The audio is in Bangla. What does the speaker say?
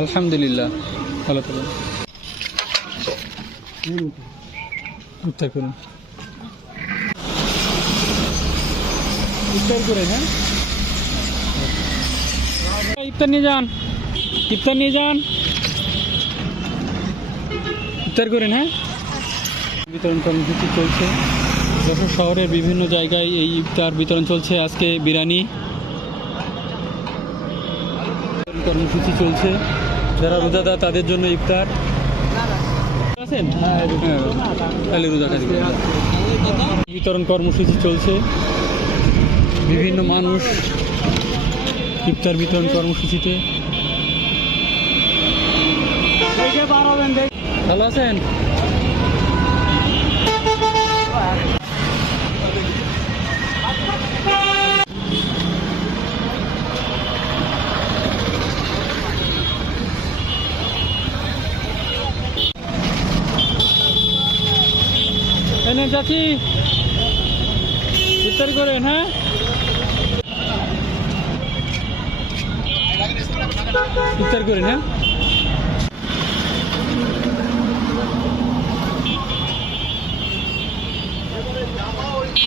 আলহামদুলিল্লাহ ভালো থাকুন। ইফতার করুন, ইফতার করে। হ্যাঁ, ইফতার নিয়ে যান, ইফতার নিয়ে যান, ইফতার করেন। হ্যাঁ, বিতরণ কর্মসূচি চলছে যশোর শহরের বিভিন্ন জায়গায়। এই ইফতার বিতরণ চলছে। আজকে বিরিয়ানি কর্মসূচি চলছে। যারা রোজাদার তাদের জন্য ইফতার আছেন, বিতরণ কর্মসূচি চলছে। বিভিন্ন মানুষ ইফতার বিতরণ কর্মসূচিতে। ভালো আছেন? এনে চাচি ইফতার করেন। হ্যাঁ, ইফতার করেন। হ্যাঁ।